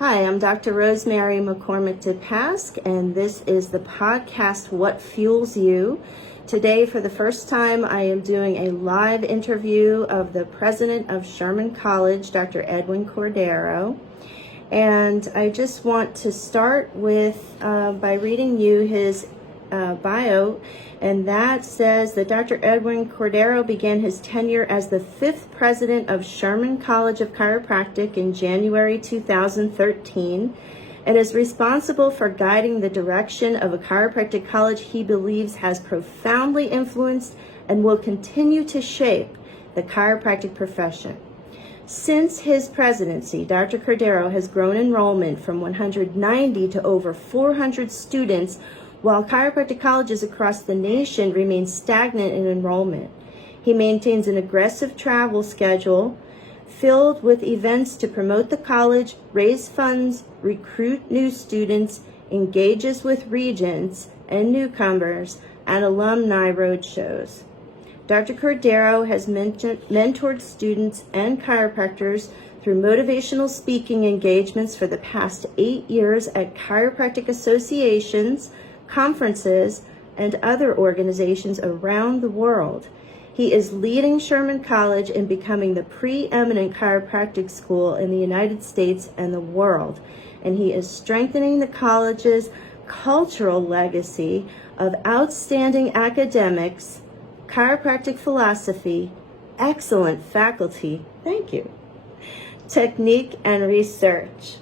Hi, I'm Dr. Rosemary McCormick DePasque, and this is the podcast, What Fuels You? Today, for the first time, I am doing a live interview of the president of Sherman College, Dr. Edwin Cordero. And I just want to start with by reading you his bio, and that says that Dr. Edwin Cordero began his tenure as the 5th president of Sherman College of Chiropractic in January 2013 and is responsible for guiding the direction of a chiropractic college he believes has profoundly influenced and will continue to shape the chiropractic profession. Since his presidency, Dr. Cordero has grown enrollment from 190 to over 400 students, while chiropractic colleges across the nation remain stagnant in enrollment. He maintains an aggressive travel schedule filled with events to promote the college, raise funds, recruit new students, engages with regents and newcomers, and alumni roadshows. Dr. Cordero has mentored students and chiropractors through motivational speaking engagements for the past 8 years at chiropractic associations, conferences, and other organizations around the world. He is leading Sherman College in becoming the preeminent chiropractic school in the United States and the world, and he is strengthening the college's cultural legacy of outstanding academics, chiropractic philosophy, excellent faculty, technique, and research.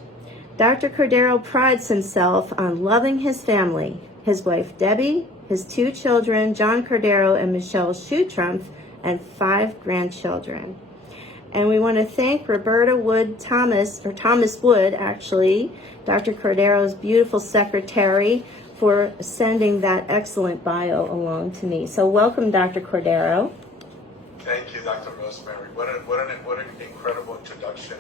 Dr. Cordero prides himself on loving his family, his wife Debbie, his 2 children, John Cordero and Michelle Schutrump, and 5 grandchildren. And we want to thank Roberta Wood Thomas, or Thomas Wood actually, Dr. Cordero's beautiful secretary, for sending that excellent bio along to me. So welcome, Dr. Cordero. Thank you, Dr. Rosemary. What an incredible introduction.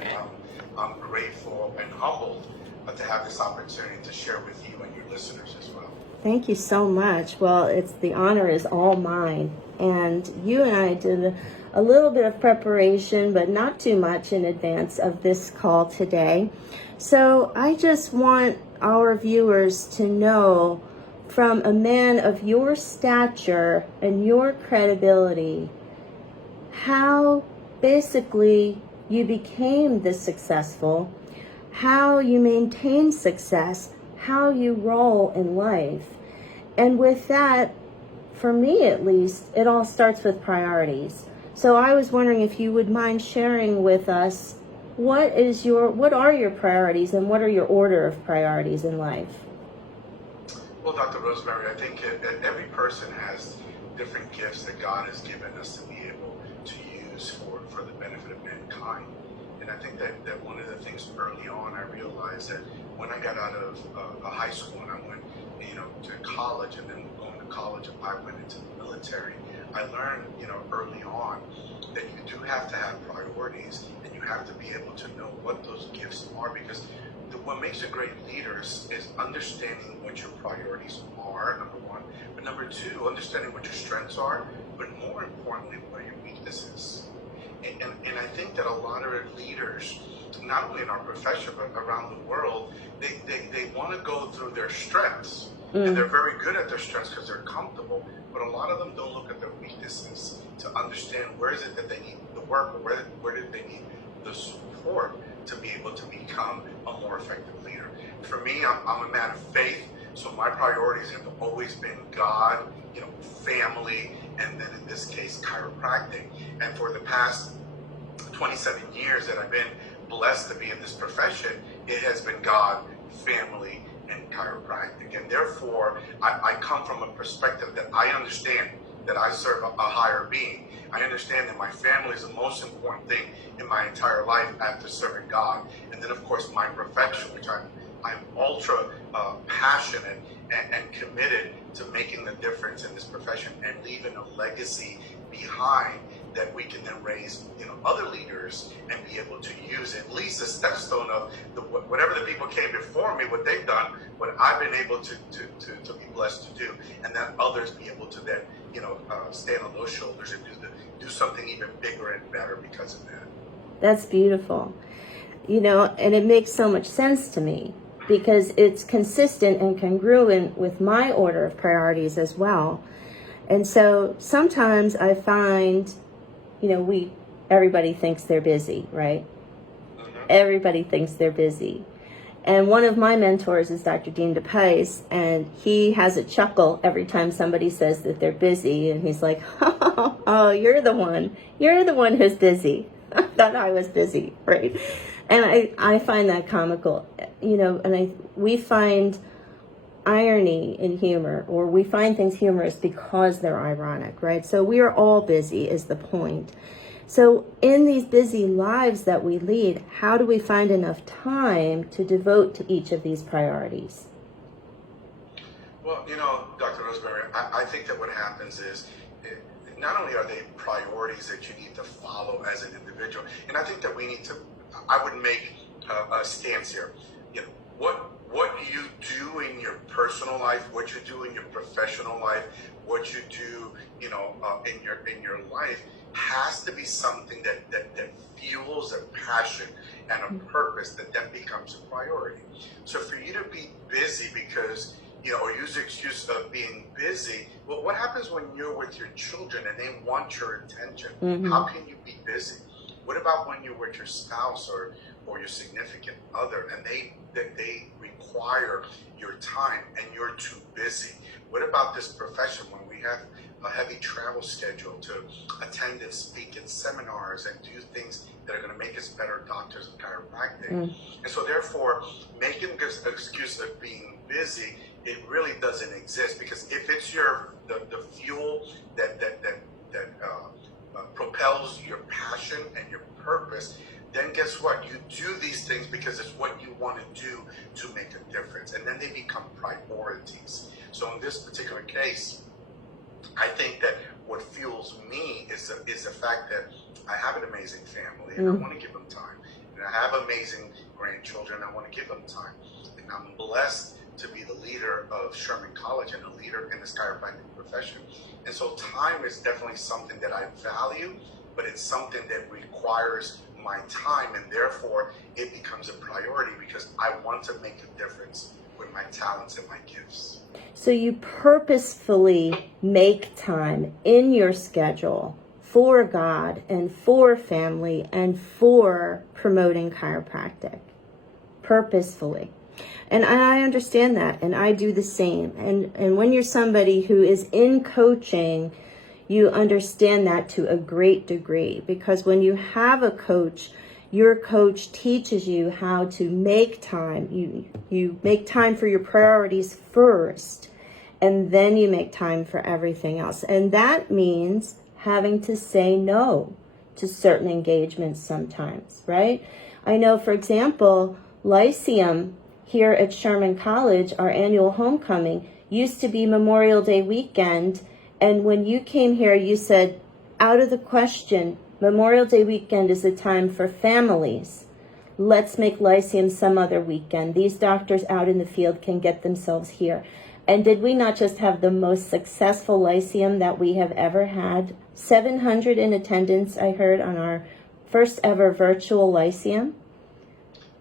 I'm grateful and humbled to have this opportunity to share with you and your listeners as well. Thank you so much. Well, the honor is all mine. And you and I did a little bit of preparation, but not too much in advance of this call today. So I just want our viewers to know, from a man of your stature and your credibility, how basically you became this successful, how you maintain success, how you roll in life. And with that, for me at least, it all starts with priorities. So I was wondering if you would mind sharing with us what are your priorities and what are your order of priorities in life? Well, Dr. Rosemary, I think every person has different gifts that God has given us to be able to use for the benefit of mankind. And I think that one of the things early on I realized that when I got out of high school and I went to college, and then going to college I went into the military, I learned early on that you do have to have priorities, and you have to be able to know what those gifts are, because what makes a great leader is understanding what your priorities are, number one, but number two, understanding what your strengths are, but more importantly, what are your weaknesses. And I think that a lot of leaders, not only in our profession, but around the world, they want to go through their strengths. And they're very good at their strengths because they're comfortable, but a lot of them don't look at their weaknesses to understand where is it that they need the work, or where did they need the support to be able to become a more effective leader. For me, I'm a man of faith, so my priorities have always been God, family, and then in this case, chiropractic. And for the past 27 years that I've been blessed to be in this profession, it has been God, family, and chiropractic. And therefore, I come from a perspective that I understand that I serve a higher being. I understand that my family is the most important thing in my entire life after serving God. And then, of course, my profession, which I'm ultra passionate and committed to making the difference in this profession and leaving a legacy behind that we can then raise other leaders and be able to use at least a stepstone of whatever the people came before me, what they've done, what I've been able to be blessed to do, and that others be able to then stand on those shoulders and do something even bigger and better because of that. That's beautiful. You know, and it makes so much sense to me because it's consistent and congruent with my order of priorities as well. And so sometimes I find, you know, everybody thinks they're busy, right? Everybody thinks they're busy. And one of my mentors is Dr. Dean DePasque, and he has a chuckle every time somebody says that they're busy, and he's like, oh, you're the one who's busy. I thought I was busy, right? And I find that comical, you know, and we find irony in humor, or we find things humorous because they're ironic, right? So we are all busy is the point. So in these busy lives that we lead, how do we find enough time to devote to each of these priorities? Well, you know, Dr. Rosemary, I think that what happens is not only are they priorities that you need to follow as an individual, and I think that I would make a stance here. You know, what you do in your personal life, what you do in your professional life, what you do, you know, in your life has to be something that fuels a passion and a purpose that then becomes a priority. So for you to be busy because, you know, or use the excuse of being busy, well, what happens when you're with your children and they want your attention? How can you be busy? What about when you're with your spouse or your significant other and they require your time and you're too busy? What about this profession when we have a heavy travel schedule to attend and speak at seminars and do things that are going to make us better doctors of chiropractic? And so therefore, making this excuse of being busy, it really doesn't exist, because if it's the fuel that propels your passion and your purpose, then guess what? You do these things because it's what you want to do to make a difference, and then they become priorities. So in this particular case, I think that what fuels me is the fact that I have an amazing family and I want to give them time. And I have amazing grandchildren, I want to give them time. And I'm blessed to be the leader of Sherman College and a leader in this chiropractic profession. And so time is definitely something that I value, but it's something that requires my time, and therefore it becomes a priority because I want to make a difference with my talents and my gifts. So you purposefully make time in your schedule for God and for family and for promoting chiropractic. Purposefully. And I understand that, and I do the same. And when you're somebody who is in coaching, you understand that to a great degree, because when you have a coach, your coach teaches you how to make time. You make time for your priorities first, and then you make time for everything else. And that means having to say no to certain engagements sometimes, right? I know, for example, Lyceum here at Sherman College, our annual homecoming, used to be Memorial Day weekend. And when you came here, you said, out of the question, Memorial Day weekend is a time for families. Let's make Lyceum some other weekend. These doctors out in the field can get themselves here. And did we not just have the most successful Lyceum that we have ever had? 700 in attendance, I heard, on our first ever virtual Lyceum.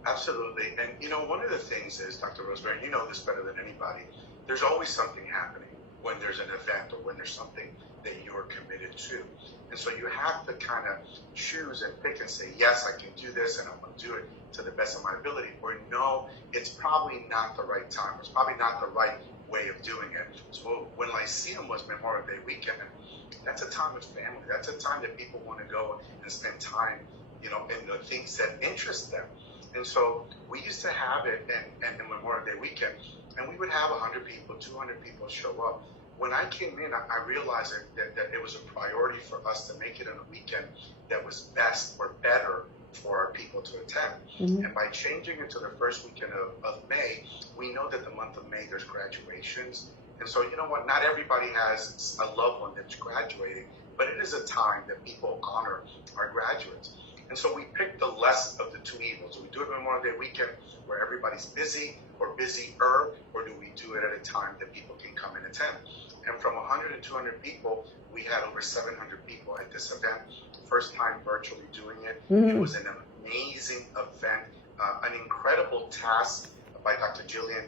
Absolutely. And, you know, one of the things is, Dr. Rosemary, you know this better than anybody, there's always something happening when there's an event or when there's something that you're committed to. And so you have to kind of choose and pick and say, yes, I can do this and I'm going to do it to the best of my ability, or no, it's probably not the right time. It's probably not the right way of doing it. So when Lyceum was Memorial Day weekend, that's a time with family. That's a time that people want to go and spend time, you know, in the things that interest them. And so we used to have it and Memorial Day weekend, and we would have 100 people, 200 people show up. When I came in, I realized that it was a priority for us to make it on a weekend that was best or better for our people to attend. And by changing it to the first weekend of May, we know that the month of May there's graduations. And so, you know what, not everybody has a loved one that's graduating, but it is a time that people honor our graduates. And so we picked the less of the two evils. Do we do it Memorial Day weekend where everybody's busy or busier, or do we do it at a time that people can come and attend? And from 100 to 200 people, we had over 700 people at this event. First time virtually doing it. It was an amazing event, an incredible task by Dr. Jillian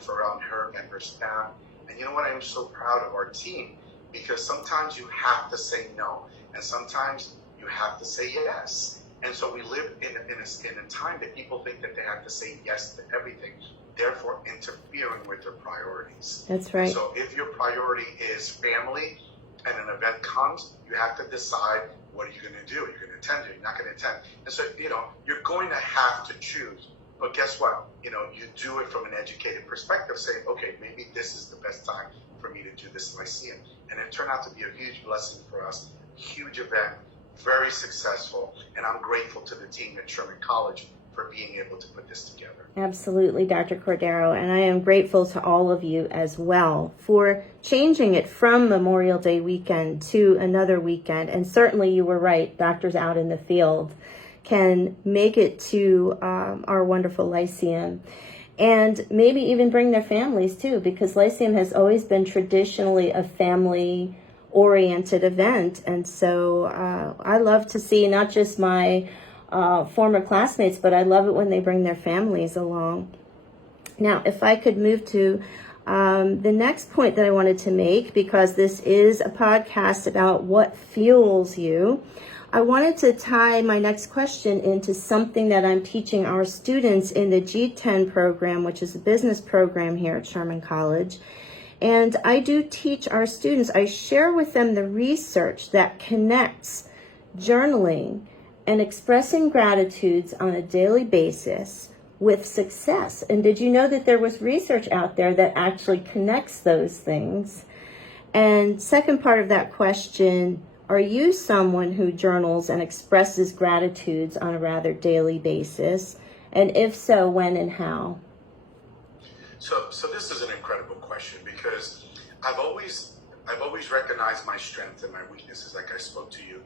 Farrell and her staff. And you know what? I'm so proud of our team, because sometimes you have to say no, and sometimes you have to say yes. And so we live in a time that people think that they have to say yes to everything, therefore interfering with their priorities. That's right. So if your priority is family and an event comes, you have to decide, what are you going to do? You're going to attend it, you're not going to attend. And so, you're going to have to choose. But guess what? You do it from an educated perspective, saying, okay, maybe this is the best time for me to do this Lyceum. And it turned out to be a huge blessing for us, huge event, very successful, and I'm grateful to the team at Sherman College for being able to put this together. Absolutely, Dr. Cordero, and I am grateful to all of you as well for changing it from Memorial Day weekend to another weekend. And certainly you were right, doctors out in the field can make it to our wonderful Lyceum, and maybe even bring their families too, because Lyceum has always been traditionally a family-oriented event. And so I love to see not just my former classmates, but I love it when they bring their families along. Now, if I could move to the next point that I wanted to make, because this is a podcast about what fuels you, I wanted to tie my next question into something that I'm teaching our students in the G10 program, which is a business program here at Sherman College. And I do teach our students, I share with them the research that connects journaling and expressing gratitudes on a daily basis with success. And did you know that there was research out there that actually connects those things? And second part of that question, are you someone who journals and expresses gratitudes on a rather daily basis? And if so, when and how? So this is an incredible question, because I've always recognized my strengths and my weaknesses, like I spoke to you,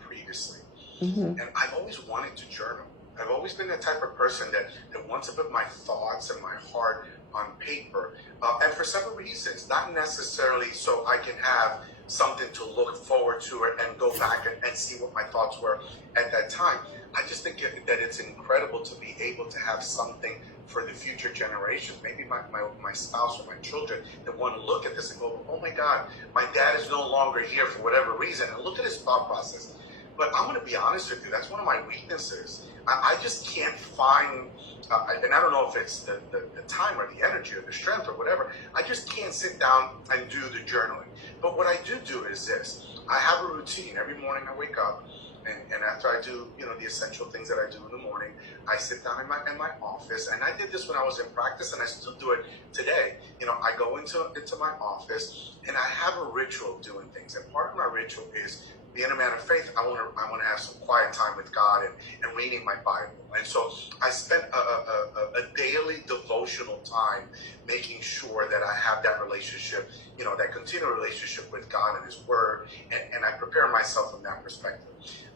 previously. Mm-hmm. And I've always wanted to journal. I've always been the type of person that wants to put my thoughts and my heart on paper. And for several reasons, not necessarily so I can have something to look forward to and go back and see what my thoughts were at that time. I just think that it's incredible to be able to have something for the future generations, maybe my spouse or my children, that want to look at this and go, oh my God, my dad is no longer here for whatever reason, and look at his thought process. But I'm going to be honest with you, that's one of my weaknesses. I just can't find, and I don't know if it's the time or the energy or the strength or whatever, I just can't sit down and do the journaling. But what I do is this. I have a routine. Every morning I wake up, and after I do, the essential things that I do in the morning, I sit down in my office, and I did this when I was in practice, and I still do it today. I go into my office, and I have a ritual of doing things, and part of my ritual is, being a man of faith, I want to have some quiet time with God and reading my Bible. And so I spent a daily devotional time making sure that I have that relationship, that continual relationship with God and His Word, and I prepare myself from that perspective.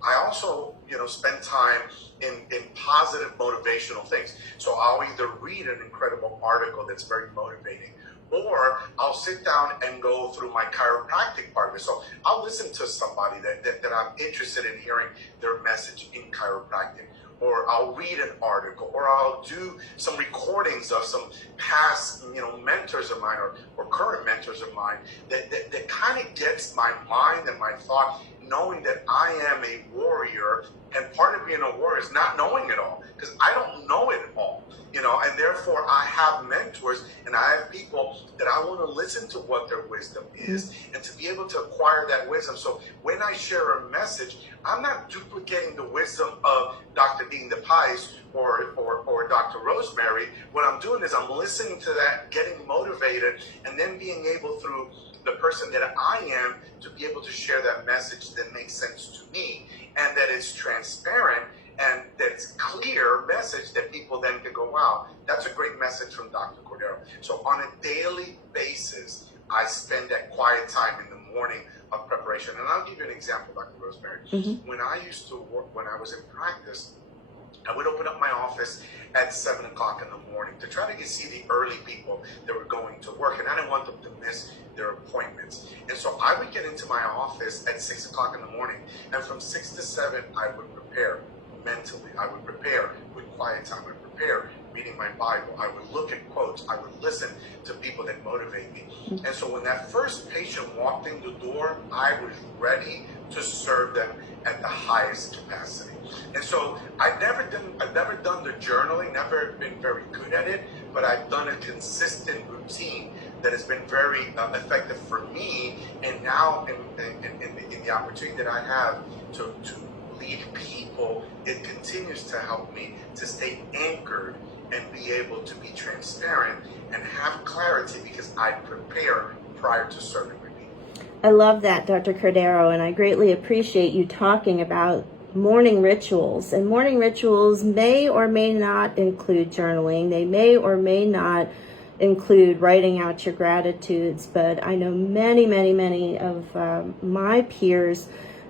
I also, spend time in positive motivational things. So I'll either read an incredible article that's very motivating, or I'll sit down and go through my chiropractic part of it. So I'll listen to somebody that I'm interested in hearing their message in chiropractic. Or I'll read an article, or I'll do some recordings of some past, mentors of mine or current mentors of mine that kind of gets my mind and my thought knowing that I am a warrior, and part of being a warrior is not knowing it all, because I don't know it all, and therefore I have mentors and I have people that I want to listen to what their wisdom is and to be able to acquire that wisdom. So when I share a message, I'm not duplicating the wisdom of Dr. DePasque or Dr. Rosemary. What I'm doing is I'm listening to that, getting motivated, and then being able, through the person that I am, to be able to share that message that makes sense to me, and that it's transparent, and that's clear message that people then can go, wow, that's a great message from Dr. Cordero. So on a daily basis, I spend that quiet time in the morning of preparation. And I'll give you an example, Dr. Rosemary. Mm-hmm. When I used to work, when I was in practice, I would open up my office at 7 o'clock in the morning to try to see the early people that were going to work, and I didn't want them to miss their appointments. And so I would get into my office at 6 o'clock in the morning, and from 6 to 7, I would prepare mentally. I would prepare with quiet time. I would prepare reading my Bible. I would look at quotes. I would listen to people that motivate me. And so when that first patient walked in the door, I was ready to serve them at the highest capacity. And so I've never done the journaling, never been very good at it, but I've done a consistent routine that has been very effective for me. And now in the opportunity that I have to lead people, it continues to help me to stay anchored and be able to be transparent and have clarity because I prepare prior to serving with me. I love that, Dr. Cordero, and I greatly appreciate you talking about morning rituals. And morning rituals may or may not include journaling. They may or may not include writing out your gratitudes, but I know many of my peers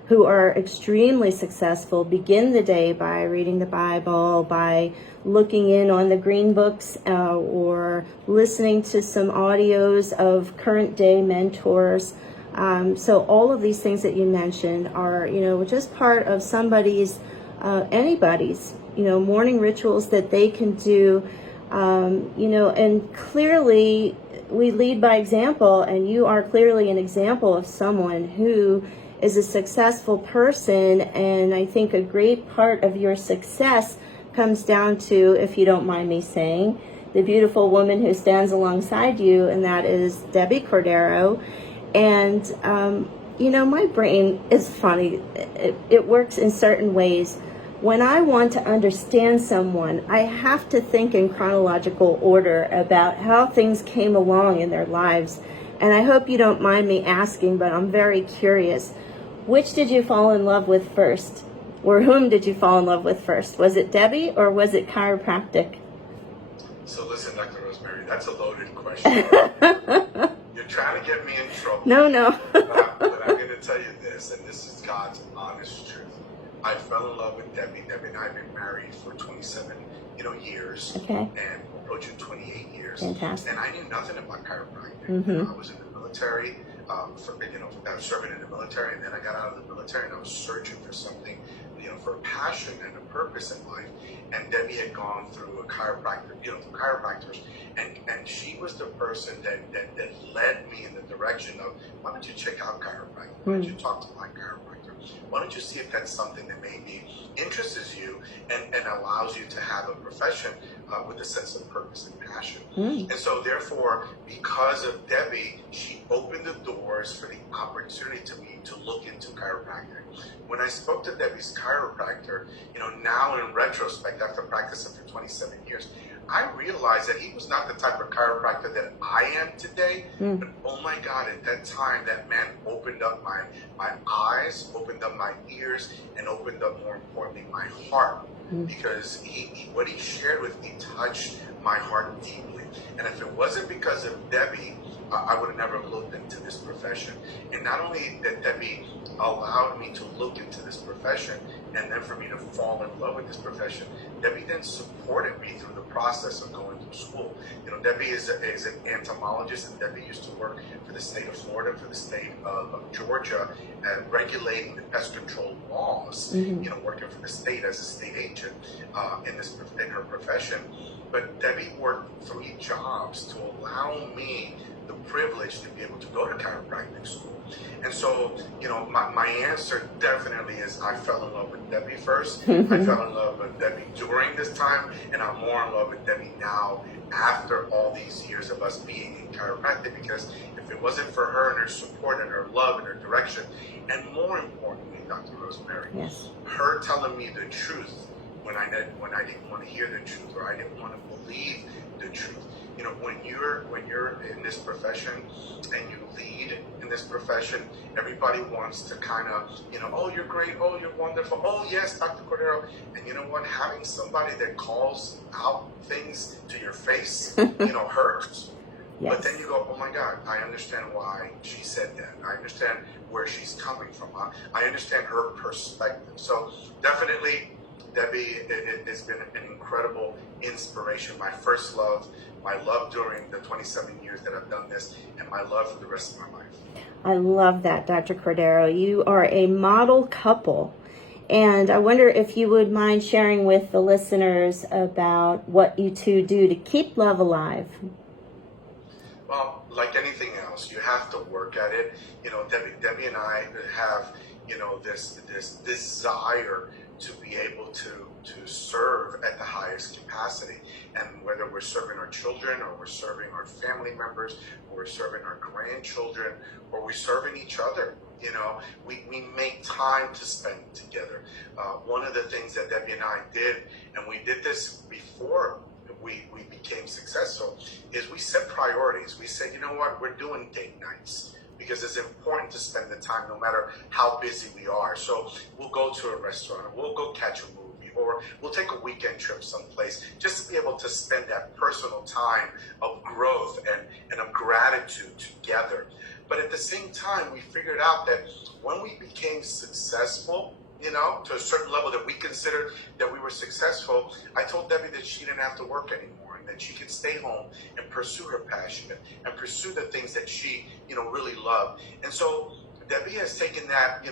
who are extremely successful begin the day by reading the Bible, by looking in on the green books, or listening to some audios of current day mentors. So all of these things that you mentioned are, just part of anybody's, morning rituals that they can do, and clearly we lead by example, and you are clearly an example of someone who is a successful person. And I think a great part of your success comes down to, if you don't mind me saying, the beautiful woman who stands alongside you, and that is Debbie Cordero. And, my brain is funny. It works in certain ways. When I want to understand someone, I have to think in chronological order about how things came along in their lives. And I hope you don't mind me asking, but I'm very curious. Which did you fall in love with first? Or whom did you fall in love with first? Was it Debbie or was it chiropractic? So listen, Dr. Rosemary, that's a loaded question. You're trying to get me in trouble. No. But I'm going to tell you this, and this is God's honest truth. I fell in love with Debbie. Debbie and I have been married for 27, years. Okay. And approaching 28 years. Fantastic. And I knew nothing about chiropractic. Mm-hmm. I was in the military, I was serving in the military, and then I got out of the military, and I was searching for something, for a passion and a purpose in life. And Debbie had gone through a chiropractor, through chiropractors, and she was the person that led me in the direction of, why don't you check out chiropractic? Why don't you talk to my chiropractor? Why don't you see if that's something that maybe interests you and allows you to have a profession with a sense of purpose and passion. And so therefore, because of Debbie, she opened the doors for the opportunity to me to look into chiropractic. When I spoke to Debbie's chiropractor, now in retrospect, after practicing for 27 years, I realized that he was not the type of chiropractor that I am today. But oh my God, at that time, that man opened up my eyes, opened up my ears, and opened up, more importantly, my heart. Because what he shared with me touched my heart deeply. And if it wasn't because of Debbie, I would have never looked into this profession. And not only that Debbie allowed me to look into this profession, and then for me to fall in love with this profession, Debbie then supported me through the process of going through school. Debbie is an entomologist, and Debbie used to work for the state of Florida, for the state of Georgia, and regulating the pest control laws, working for the state as a state agent in her profession. But Debbie worked 3 jobs to allow me the privilege to be able to go to chiropractic school. And so, my answer definitely is I fell in love with Debbie first. I fell in love with Debbie during this time, and I'm more in love with Debbie now after all these years of us being in chiropractic, because if it wasn't for her and her support and her love and her direction, and more importantly, Dr. Rosemary, yes, her telling me the truth when I didn't want to hear the truth, or I didn't want to believe the truth. When you're in this profession and you lead in this profession, everybody wants to kind of, oh, you're great, oh, you're wonderful, oh, yes, Dr. Cordero. And you know what? Having somebody that calls out things to your face, hurts. Yes. But then you go, oh my God, I understand why she said that. I understand where she's coming from. I understand her perspective. So definitely, Debbie, it has been an incredible inspiration. My first love, my love during the 27 years that I've done this, and my love for the rest of my life. I love that, Dr. Cordero. You are a model couple. And I wonder if you would mind sharing with the listeners about what you two do to keep love alive. Well, like anything else, you have to work at it. Debbie and I have, this desire to be able to serve at the highest capacity. And whether we're serving our children, or we're serving our family members, or we're serving our grandchildren, or we're serving each other, we make time to spend together. One of the things that Debbie and I did, and we did this before we became successful, is we set priorities. We said, you know what, we're doing date nights because it's important to spend the time no matter how busy we are. So we'll go to a restaurant, or we'll go catch a movie, or we'll take a weekend trip someplace just to be able to spend that personal time of growth and of gratitude together. But at the same time, we figured out that when we became successful, to a certain level that we considered that we were successful, I told Debbie that she didn't have to work anymore, and that she could stay home and pursue her passion and pursue the things that she, really loved. And so Debbie has taken that,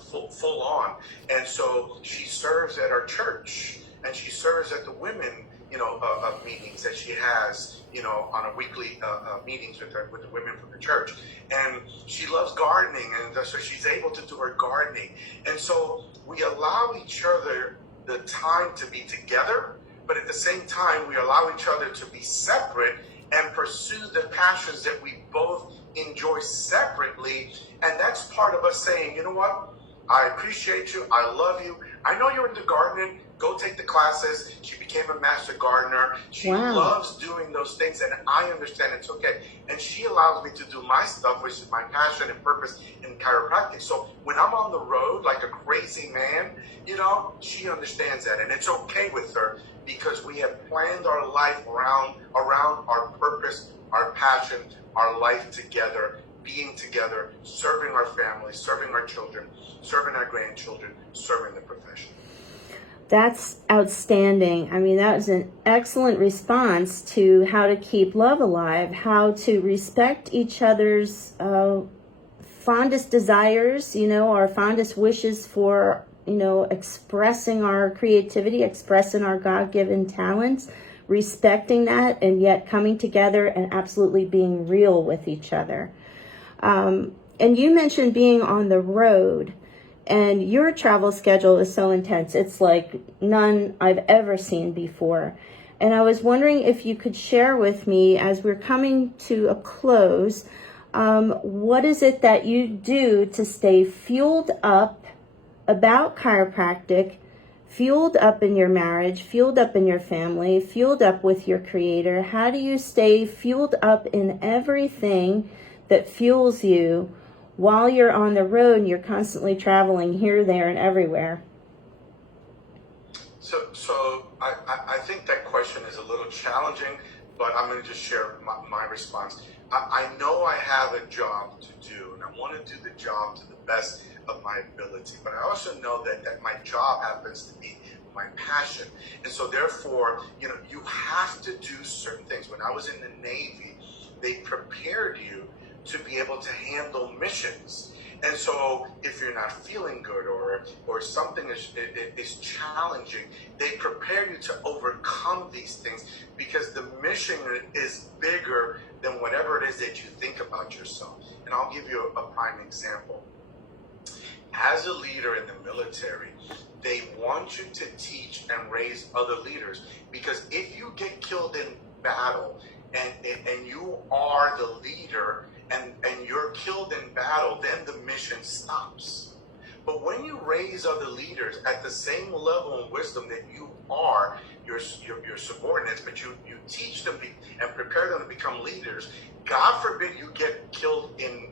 full on. And so she serves at our church, and she serves at the women, meetings that she has, on a weekly meetings with the women from the church. And she loves gardening, and so she's able to do her gardening. And so we allow each other the time to be together, but at the same time, we allow each other to be separate and pursue the passions that we both enjoy separately. And that's part of us saying, you know what? I appreciate you. I love you. I know you're into gardening. Go take the classes. She became a master gardener. She loves doing those things, and I understand it's okay. And she allows me to do my stuff, which is my passion and purpose in chiropractic. So when I'm on the road like a crazy man, she understands that, and it's okay with her because we have planned our life around our purpose, our passion, our life together, being together, serving our family, serving our children, serving our grandchildren, serving the profession. That's outstanding. I mean, that was an excellent response to how to keep love alive, how to respect each other's fondest desires, our fondest wishes for, expressing our creativity, expressing our God-given talents, respecting that, and yet coming together and absolutely being real with each other. And you mentioned being on the road. And your travel schedule is so intense. It's like none I've ever seen before. And I was wondering if you could share with me, as we're coming to a close, what is it that you do to stay fueled up about chiropractic, fueled up in your marriage, fueled up in your family, fueled up with your creator? How do you stay fueled up in everything that fuels you while you're on the road and you're constantly traveling here, there, and everywhere? So I think that question is a little challenging, but I'm going to just share my response. I know I have a job to do, and I want to do the job to the best of my ability, but I also know that my job happens to be my passion. And so therefore, you have to do certain things. When I was in the Navy, they prepared you to be able to handle missions. And so if you're not feeling good or something is challenging, they prepare you to overcome these things because the mission is bigger than whatever it is that you think about yourself. And I'll give you a prime example. As a leader in the military, they want you to teach and raise other leaders, because if you get killed in battle and you are the leader and you're killed in battle, then the mission stops. But when you raise other leaders at the same level of wisdom that you are, your subordinates, but you teach them and prepare them to become leaders, God forbid you get killed in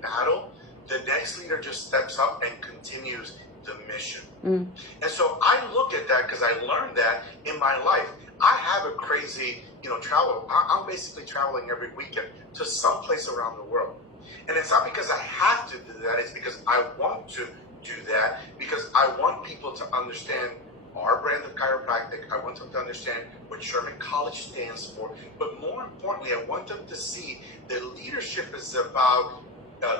battle, the next leader just steps up and continues the mission. And so I look at that because I learned that in my life. I have a crazy, travel. I'm basically traveling every weekend to someplace around the world. And it's not because I have to do that. It's because I want to do that, because I want people to understand our brand of chiropractic. I want them to understand what Sherman College stands for. But more importantly, I want them to see that leadership is about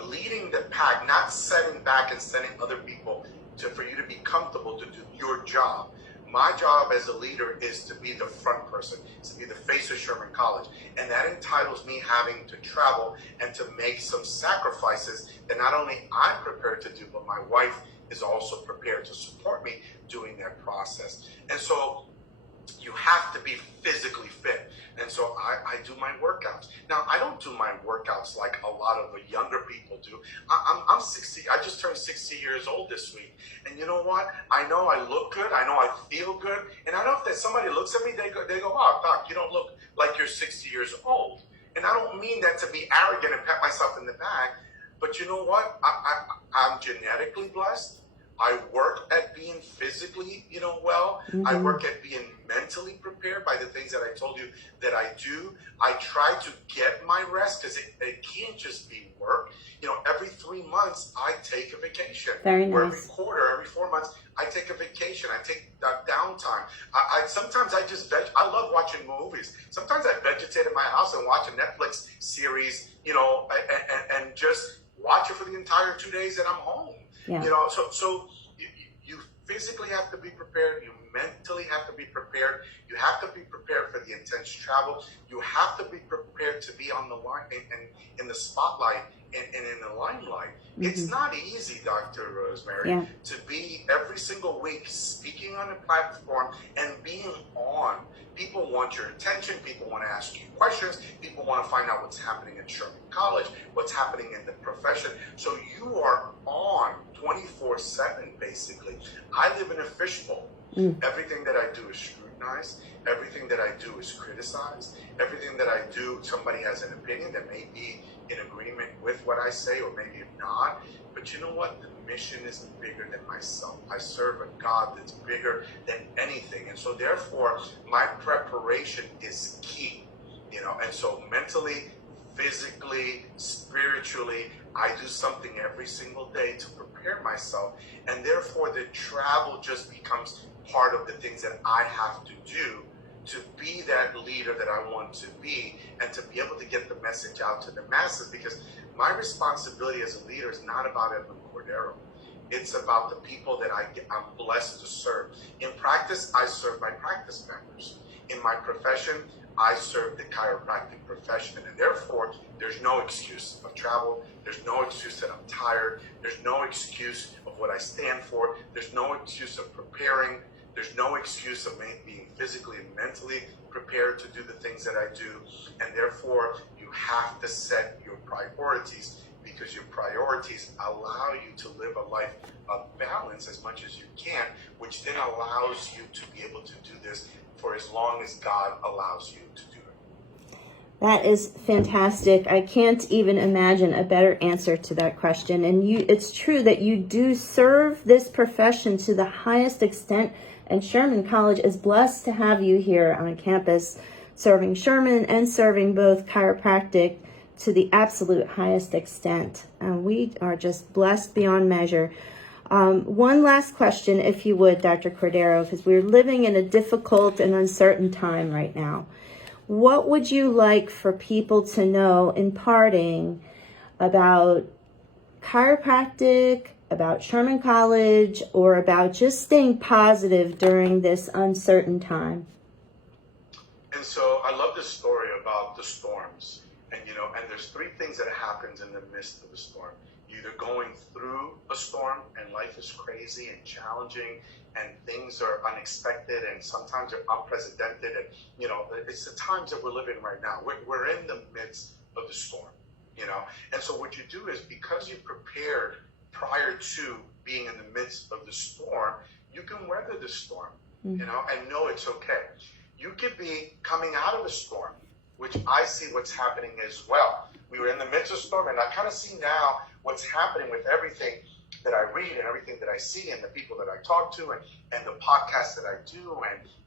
leading the pack, not setting back and setting other people for you to be comfortable to do your job. My job as a leader is to be the front person, is to be the face of Sherman College. And that entitles me having to travel and to make some sacrifices that not only I'm prepared to do, but my wife is also prepared to support me doing that process. And so you have to be physically fit. And so I do my workouts. Now, I don't do my workouts like a lot of the younger people do. I'm 60. I just turned 60 years old this week. And you know what? I know I look good. I know I feel good. And I know if that somebody looks at me, they go, wow, Doc, you don't look like you're 60 years old. And I don't mean that to be arrogant and pat myself in the back. But you know what? I'm genetically blessed. I work at being physically, well. Mm-hmm. I work at being mentally prepared by the things that I told you that I do. I try to get my rest because it can't just be work. Every 3 months, I take a vacation. Very nice. Or every quarter, every 4 months, I take a vacation. I take downtime. Sometimes I love watching movies. Sometimes I vegetate in my house and watch a Netflix series, and just watch it for the entire 2 days that I'm home. Yeah. So you physically have to be prepared. You mentally have to be prepared. You have to be prepared for the intense travel. You have to be prepared to be on the line and in the spotlight and in the limelight. Mm-hmm. It's not easy, Dr. Rosemary, to be every single week speaking on a platform and being on. People want your attention. People want to ask you questions. People want to find out what's happening at Sherman College, what's happening in the profession. So you are on 24/7, basically. I live in a fishbowl. Everything that I do is scrutinized. Everything that I do is criticized. Everything that I do, somebody has an opinion that may be in agreement with what I say or maybe not. But you know what? The mission is bigger than myself. I serve a God that's bigger than anything. And so therefore, my preparation is key. And so mentally, physically, spiritually, I do something every single day to prepare myself. And therefore, the travel just becomes part of the things that I have to do to be that leader that I want to be and to be able to get the message out to the masses, because my responsibility as a leader is not about Edwin Cordero. It's about the people that I'm blessed to serve. In practice, I serve my practice members. In my profession, I serve the chiropractic profession, and therefore, there's no excuse of travel. There's no excuse that I'm tired. There's no excuse of what I stand for. There's no excuse of preparing. There's no excuse of being physically and mentally prepared to do the things that I do. And therefore, you have to set your priorities, because your priorities allow you to live a life of balance as much as you can, which then allows you to be able to do this for as long as God allows you to do it. That is fantastic. I can't even imagine a better answer to that question. And it's true that you do serve this profession to the highest extent, and Sherman College is blessed to have you here on campus serving Sherman and serving both chiropractic to the absolute highest extent. We are just blessed beyond measure. One last question, if you would, Dr. Cordero, because we're living in a difficult and uncertain time right now. What would you like for people to know in parting about chiropractic, about Sherman College, or about just staying positive during this uncertain time? And so I love this story about the storms. And there's three things that happens in the midst of a storm. You're either going through a storm and life is crazy and challenging and things are unexpected and sometimes they're unprecedented. And, it's the times that we're living right now. We're in the midst of the storm, And so what you do is, because you prepared prior to being in the midst of the storm, you can weather the storm, and know it's okay. You could be coming out of a storm, which I see what's happening as well. We were in the midst of a storm, and I kind of see now what's happening with everything that I read and everything that I see and the people that I talk to and the podcasts that I do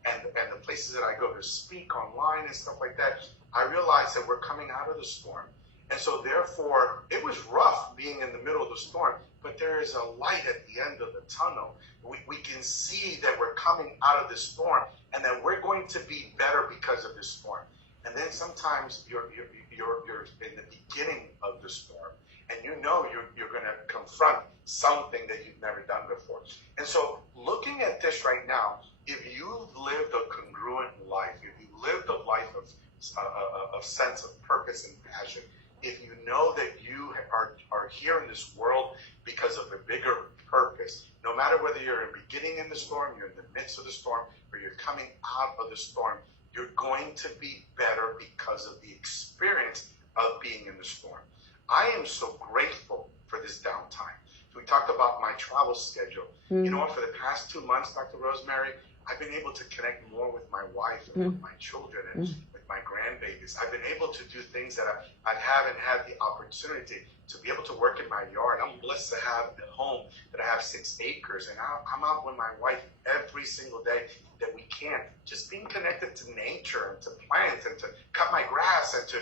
and the places that I go to speak online and stuff like that. I realize that we're coming out of the storm. And so therefore, it was rough being in the middle of the storm, but there is a light at the end of the tunnel. We can see that we're coming out of the storm and that we're going to be better because of this storm. And then sometimes you're in the beginning of the storm, and you know you're going to confront something that you've never done before. And so looking at this right now, if you've lived a congruent life, if you lived a life of sense of purpose and passion, if you know that you are here in this world because of a bigger purpose, no matter whether you're beginning in the storm, you're in the midst of the storm, or you're coming out of the storm, you're going to be better because of the experience of being in the storm. I am so grateful for this downtime. We talked about my travel schedule. You know what, for the past 2 months, Dr. Rosemary, I've been able to connect more with my wife and with my children and with my grandbabies. I've been able to do things that I haven't had the opportunity to be able to work in my yard. I'm blessed to have a home that I have 6 acres, and I'm out with my wife every single day that we can. Just being connected to nature and to plants and to cut my grass and to,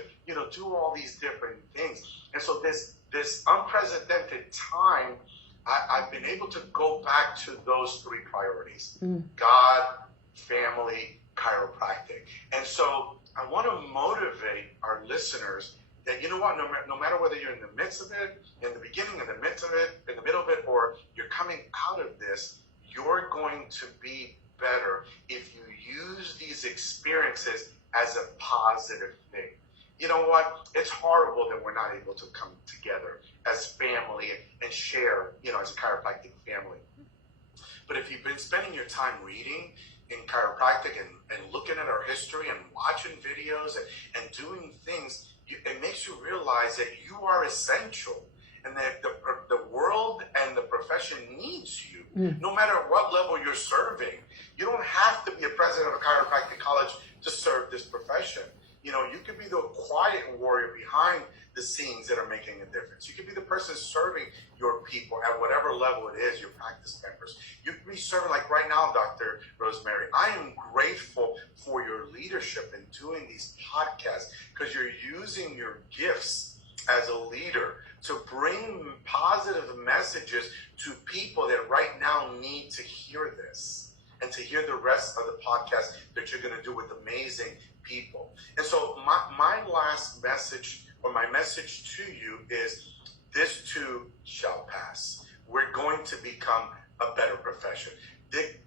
do all these different things. And so this unprecedented time, I've been able to go back to those 3 priorities: God, family, chiropractic. And so I want to motivate our listeners that, you know what, no matter whether you're in the midst of it, in the beginning, in the midst of it, in the middle of it, or you're coming out of this, you're going to be better if you use these experiences as a positive thing. You know what? It's horrible that we're not able to come together as family and share, as a chiropractic family. But if you've been spending your time reading in chiropractic and looking at our history and watching videos and doing things, it makes you realize that you are essential and that the world and the profession needs you, no matter what level you're serving. You don't have to be a president of a chiropractic college to serve this profession. You could be the quiet warrior behind the scenes that are making a difference. You could be the person serving your people at whatever level it is, your practice members. You could be serving, like right now, Dr. Rosemary. I am grateful for your leadership in doing these podcasts because you're using your gifts as a leader to bring positive messages to people that right now need to hear this and to hear the rest of the podcast that you're going to do with amazing people. And so my last message, or my message to you, is this too shall pass. We're going to become a better profession.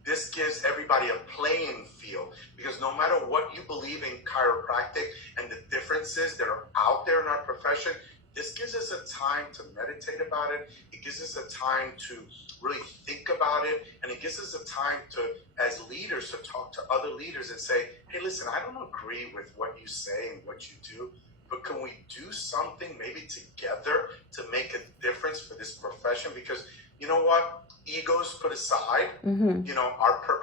This gives everybody a playing field, because no matter what you believe in chiropractic and the differences that are out there in our profession, this gives us a time to meditate about it. It gives us a time to really think about it. And it gives us a time to, as leaders, to talk to other leaders and say, hey, listen, I don't agree with what you say and what you do, but can we do something maybe together to make a difference for this profession? Because you know what? Egos put aside, our purpose